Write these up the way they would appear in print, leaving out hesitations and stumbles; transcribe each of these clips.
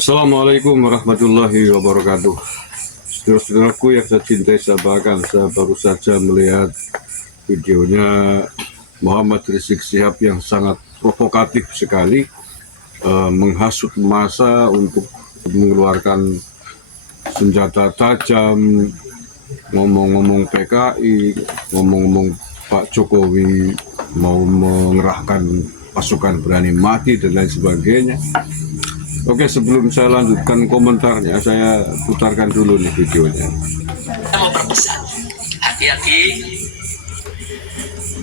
Assalamualaikum warahmatullahi wabarakatuh. Saudara-saudaraku yang saya cintai, saya banggakan, saya baru saja melihat videonya Muhammad Rizik Syihab yang sangat provokatif sekali, menghasut massa untuk mengeluarkan senjata tajam, ngomong-ngomong PKI, ngomong-ngomong Pak Jokowi mau mengerahkan pasukan berani mati dan lain sebagainya. Oke, sebelum saya lanjutkan komentarnya, saya putarkan dulu nih videonya. Saya mau berpesan, hati-hati,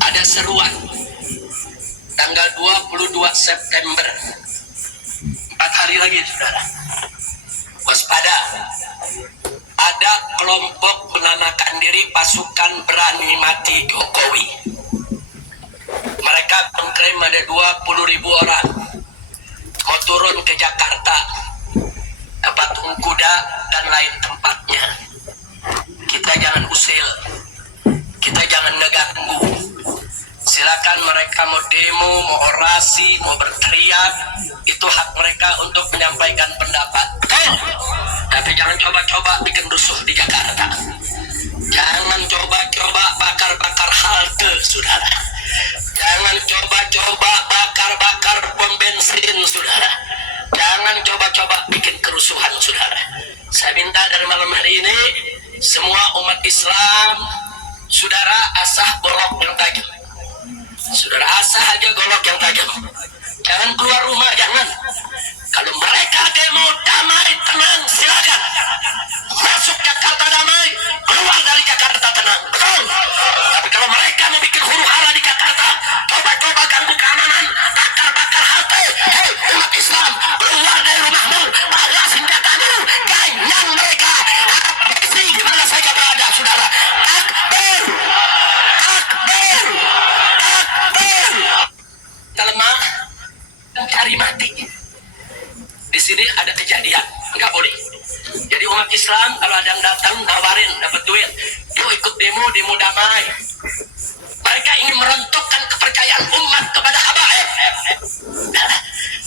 ada seruan tanggal 22 September, 4 hari lagi, saudara. Waspada, ada kelompok menamakan diri pasukan berani mati Jokowi. Mereka mengklaim ada 20.000 orang mau turun ke Jakarta, patung kuda dan lain tempatnya. Kita jangan usil, kita jangan ngeganggu. Silakan mereka mau demo, mau orasi, mau berteriak, itu hak mereka untuk menyampaikan pendapat. Tapi jangan coba-coba bikin rusuh di Jakarta. Jangan coba-coba bakar-bakar halte, saudara. Jangan coba-coba bakar-bakar pom bensin, saudara. Jangan coba-coba bikin kerusuhan, saudara. Saya minta dari malam hari ini, semua umat Islam, saudara asah golok yang tajam. Saudara asah aja golok yang tajam. Jangan keluar rumah, jangan. Kalau mereka demo damai, tenang, silakan. Masuk Jakarta damai, keluar dari Jakarta tenang. Betul. Tapi kalau mereka mau bikin huru-hara di Jakarta, coba-coba ganggu keamanan, bakar-bakar halte. Hei, umat Islam, keluar dari rumahmu, bawa senjatamu, ganyang mereka. Habisi di mana saja berada, saudara. Takbir, takbir, takbir. Kita lemah, cari mati. Di sini ada kejadian, nggak boleh. Jadi umat Islam kalau ada yang datang nawarin dapat duit, yuk ikut demo damai. Mereka ingin merontokkan kepercayaan umat kepada habaib.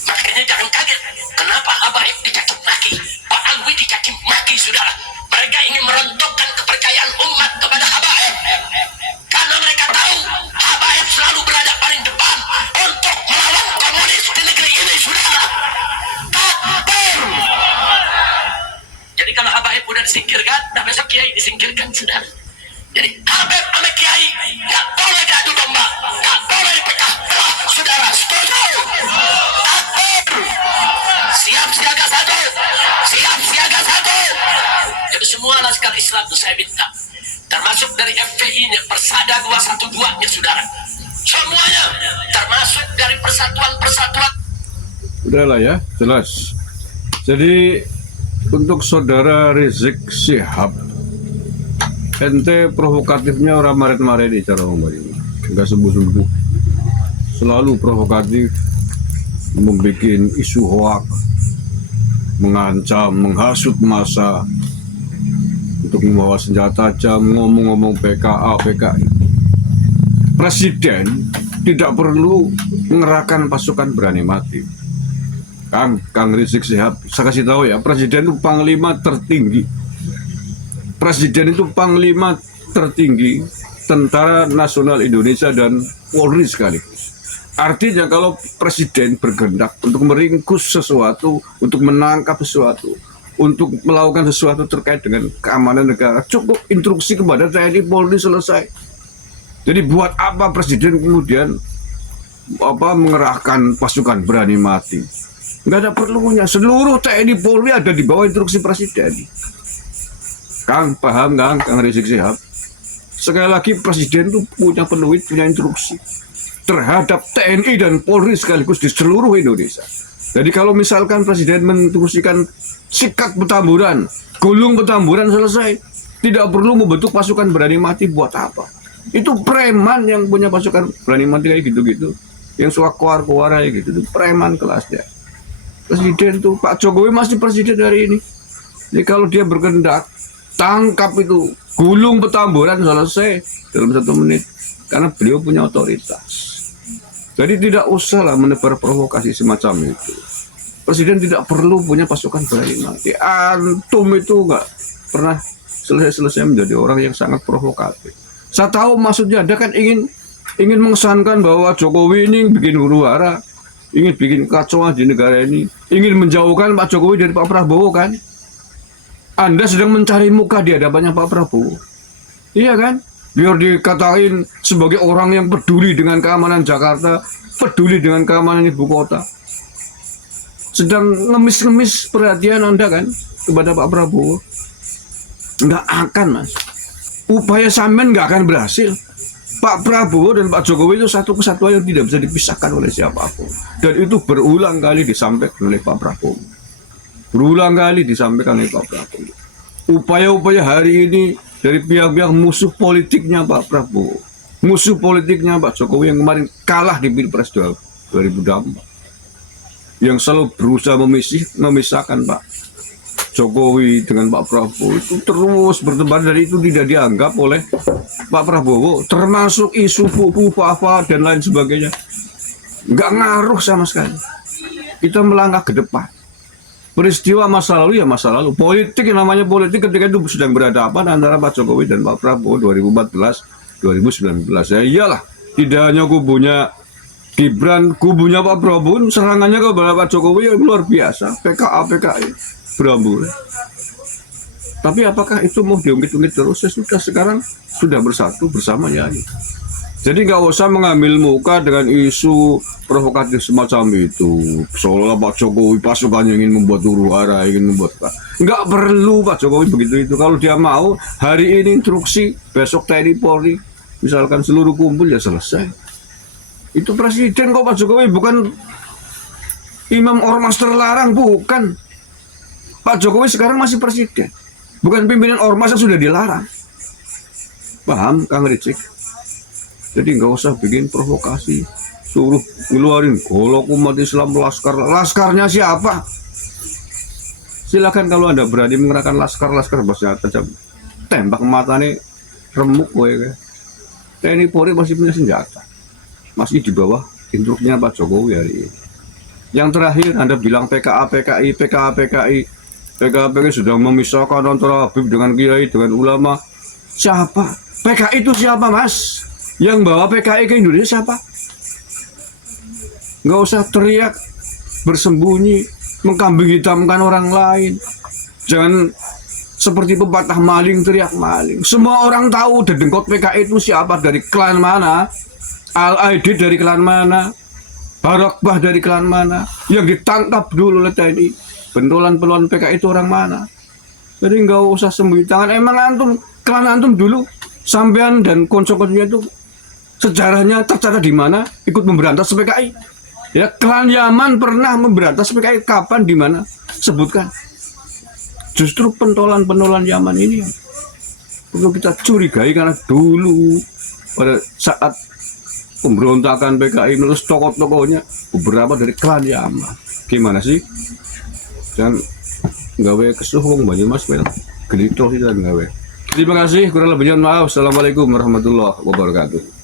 Makanya jangan kaget kenapa habaib dicaci maki, Pak Alwi dicaci maki, saudara. Mereka ingin merontokkan kepercayaan umat kepada habaib, karena mereka tahu habaib selalu berada paling depan untuk melawan komunis di negeri ini, saudara. Jadi kalau habaib udah disingkirkan, nah besok kiai disingkirkan, saudara. Jadi habaib sama kiai nggak boleh diadu domba, nggak boleh dipecah belah, saudara. Setuju? Takbir. Siap siaga satu, siap siaga satu. Jadi semua laskar Islam itu saya minta, termasuk dari FPI-nya, Persada 212-nya, saudara. Semuanya, termasuk dari persatuan-persatuan. Udahlah ya, jelas. Jadi untuk saudara Rizik Syihab, ente provokatifnya orang maret-maret di cara ngomong ini, nggak sembuh-sembuh, selalu provokatif, membuat isu hoak, mengancam, menghasut massa untuk membawa senjata tajam, ngomong-ngomong PKA, PKI. Presiden tidak perlu mengerahkan pasukan berani mati. Kang Rizik Syihab, saya kasih tahu ya, presiden itu panglima tertinggi. Presiden itu panglima tertinggi Tentara Nasional Indonesia dan Polri sekaligus. Artinya kalau presiden berkehendak untuk meringkus sesuatu, untuk menangkap sesuatu, untuk melakukan sesuatu terkait dengan keamanan negara, cukup instruksi kepada TNI Polri, selesai. Jadi buat apa presiden kemudian mengerahkan pasukan berani mati? Nggak ada perlunya. Seluruh TNI Polri ada di bawah instruksi presiden. Kang, paham Kang Rizik Syihab? Sekali lagi, presiden itu punya penuh, punya instruksi terhadap TNI dan Polri sekaligus di seluruh Indonesia. Jadi kalau misalkan presiden menginstruksikan sikat Petamburan, gulung Petamburan, selesai. Tidak perlu membentuk pasukan berani mati, buat apa? Itu preman yang punya pasukan berani mati kayak gitu-gitu, yang suka keluar-keluar kayak gitu, preman kelasnya. Presiden tuh, Pak Jokowi masih presiden hari ini. Jadi kalau dia berkehendak, tangkap itu, gulung Petamburan, selesai dalam 1 menit. Karena beliau punya otoritas. Jadi tidak usahlah menebar provokasi semacam itu. Presiden tidak perlu punya pasukan berani mati. Antum itu nggak pernah selesai menjadi orang yang sangat provokatif. Saya tahu maksudnya, Anda kan ingin mengesankan bahwa Jokowi ini bikin huru-hara, ingin bikin kacauan di negara ini, ingin menjauhkan Pak Jokowi dari Pak Prabowo kan? Anda sedang mencari muka di hadapannya Pak Prabowo. Iya kan? Biar dikatain sebagai orang yang peduli dengan keamanan Jakarta, peduli dengan keamanan ibu kota. Sedang ngemis-ngemis perhatian Anda kan kepada Pak Prabowo. Nggak akan, Mas. Upaya sampean nggak akan berhasil. Pak Prabowo dan Pak Jokowi itu satu kesatuan yang tidak bisa dipisahkan oleh siapapun. Dan itu berulang kali disampaikan oleh Pak Prabowo. Berulang kali disampaikan oleh Pak Prabowo. Upaya-upaya hari ini dari pihak-pihak musuh politiknya Pak Prabowo, musuh politiknya Pak Jokowi yang kemarin kalah di Pilpres 2024, yang selalu berusaha memisahkan Pak Jokowi dengan Pak Prabowo, itu terus bertebar, dari itu tidak dianggap oleh Pak Prabowo, termasuk isu Pupu, Fafa dan lain sebagainya. Nggak ngaruh sama sekali. Kita melangkah ke depan. Peristiwa masa lalu ya masa lalu. Politik, yang namanya politik ketika itu sedang berhadapan antara Pak Jokowi dan Pak Prabowo 2014-2019. Ya iyalah, tidak hanya kubunya Gibran, kubunya Pak Prabowo, serangannya kepada Pak Jokowi yang luar biasa. PKA, PKI, berambulan. Tapi apakah itu mau diungkit-ungkit terus? Sudah, sekarang sudah bersatu bersama ya. Jadi nggak usah mengambil muka dengan isu provokatif semacam itu. Seolah Pak Jokowi pasukannya ingin membuat huru-hara, ingin membuat apa. Nggak perlu Pak Jokowi begitu itu. Kalau dia mau, hari ini instruksi, besok TNI Polri, misalkan seluruh kumpul ya selesai. Itu presiden kok Pak Jokowi, bukan imam ormas terlarang, bukan. Pak Jokowi sekarang masih presiden, bukan pimpinan ormas yang sudah dilarang. Paham Kang Ricik? Jadi nggak usah bikin provokasi, suruh ngeluarin golok umat Islam, laskarnya siapa? Silakan kalau Anda berani mengerahkan laskar bersenjata tajam, tembak matanya remuk gue. TNI Polri masih punya senjata, masih di bawah instruksinya Pak Jokowi hari ini. Yang terakhir Anda bilang PKA, PKI sudah memisahkan antara Habib dengan Kiai, dengan ulama. Siapa? PKI itu siapa, Mas? Yang bawa PKI ke Indonesia siapa? Nggak usah teriak, bersembunyi, mengkambing hitamkan orang lain. Jangan seperti pepatah maling teriak maling. Semua orang tahu dedengkot PKI itu siapa, dari klan mana, Al-Aidid dari klan mana, Barokbah dari klan mana, yang ditangkap dulu oleh TNI. Pentolan-pentolan PKI itu orang mana? Jadi nggak usah sembunyi tangan. Emang antum, klan antum dulu, sampean dan konco-konconya itu sejarahnya tercatat di mana ikut memberantas PKI? Ya, klan Yaman pernah memberantas PKI kapan, di mana? Sebutkan. Justru pentolan-pentolan Yaman ini perlu kita curigai, karena dulu pada saat pemberontakan PKI menurut tokoh-tokohnya beberapa dari klan Yaman. Gimana sih? Dan gawe kesuhung banyak Mas Bel. Gelito sih dan gawe. Terima kasih, kurang lebihnya maaf. Assalamualaikum warahmatullahi wabarakatuh.